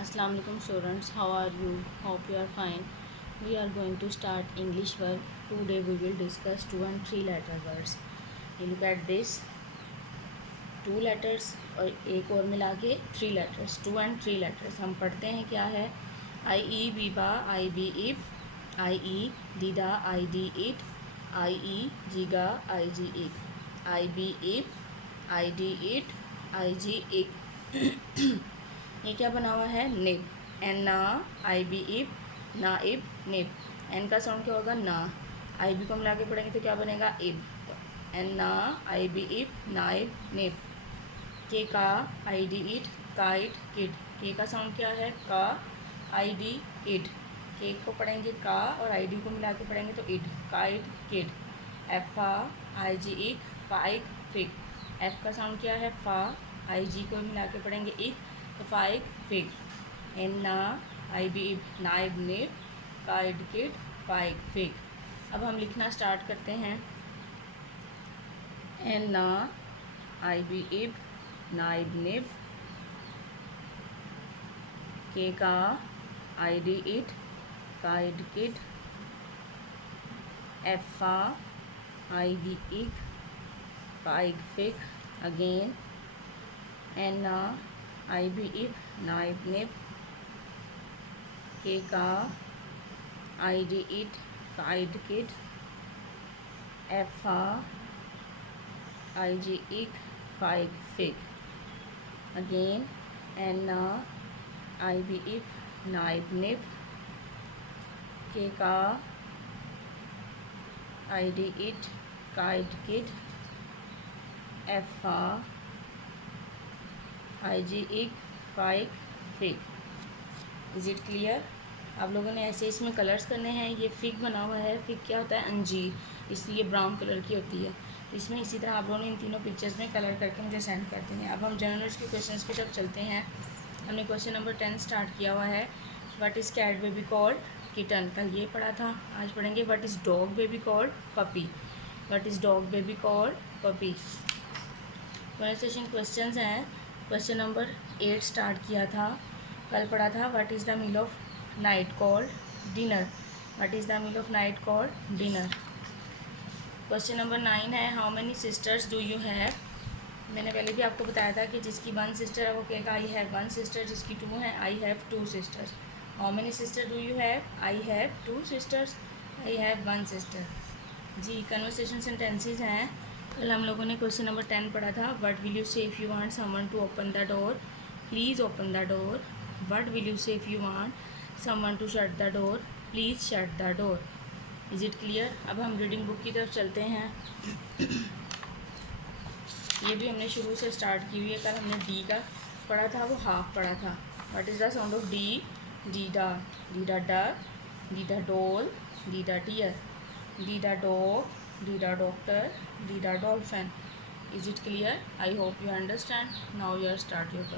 Assalamu alaikum students, how are you? Hope you are fine. We are going to start English work. Today we will discuss 2 and 3 letter words. You look at this, 2 letters और एक और मिला के 3 letters, 2 and 3 letters. हम पढ़ते हैं क्या है. I E Biba, I B if, I E दीदा, I D it, I E जीगा, I G it, I B if, I D it, I G it. ये क्या बना हुआ है. निब. एन ना, आई बी इब, ना इब, निब. एन का साउंड क्या होगा. ना. आई बी को मिला के पढ़ेंगे तो क्या बनेगा. इब. एन ना, आई बी इब, ना इब, निब. के का, आई डी इट, का इट, किड. के का साउंड क्या है. का, आई डी इट. के को पढ़ेंगे का और आई डी को मिला के पढ़ेंगे तो इड. का इट, किड. एफ आ, आई जी इक, फाइक, फिक. एफ का साउंड क्या है. फा. आई जी को मिला के पढ़ेंगे इक तो फाइक, फिक. एन ना, आई बी इब, नाइब, निब, काइड, किड, फाइक, फिक. अब हम लिखना स्टार्ट करते हैं. एन ना, आई बी इब, नाइब, निब. के का, आई डी इट, काइड, किड. एफ आ, आई डी इक, फाइक, फिक. अगेन. एन ना, आई बी इब, नाइब, निब. के का, आई डी इट, काइड, किड. एफ आ, आई जी इक, फाइक, फिक. अगेन. एन ना, आई बी इब, नाइब, निब. के का, आई डी इट, काइड, किड. एफ आ, आई जी इक, fike, fik. Is it clear. आप लोगों ने ऐसे इसमें कलर्स करने हैं. ये फिग बना हुआ है. फिग क्या होता है. अंजीर. इसलिए ब्राउन कलर की होती है. तो इसमें इसी तरह आप लोगों ने इन तीनों पिक्चर्स में कलर करके मुझे सेंड करते हैं. अब हम जनरल के क्वेश्चंस की तरफ चलते हैं. हमने क्वेश्चन नंबर 10 स्टार्ट किया हुआ है. What is cat baby called. Kitten. कल ये पढ़ा था. आज पढ़ेंगे what is dog baby called. Puppy. What is dog baby called. Puppy. Pronunciation questions हैं. क्वेश्चन नंबर 8 स्टार्ट किया था. कल पढ़ा था what is the meal of night called. Dinner. What is the meal of night called. Dinner. Question number 9 है. How many sisters do you have. मैंने पहले भी आपको बताया था कि जिसकी 1 सिस्टर है वो कहेगा आई हैव 1 सिस्टर. जिसकी 2 है I have 2 sisters. How many sister do you have. I have 2 sisters. I have 1 sister. जी. कन्वर्सेशन सेंटेंसेस हैं. कल हम लोगों ने क्वेश्चन नंबर 10 पढ़ा था. What will you say if you want someone to open the door. Please open the door. What will you say if you want someone to shut the door. Please shut the door. Is it clear. अब हम reading book की तरफ चलते हैं. ये भी हमने शुरू से स्टार्ट की हुई है. कल हमने डी का पढ़ा था. वो हाफ पढ़ा था. What is the sound of D. डीडा. डीडा डक. डीडा डोल. डीडा डियर. डीडा डॉग. डीडा डॉक्टर. डीडा dolphin. Is it clear? I hope you understand. Now you are start your work.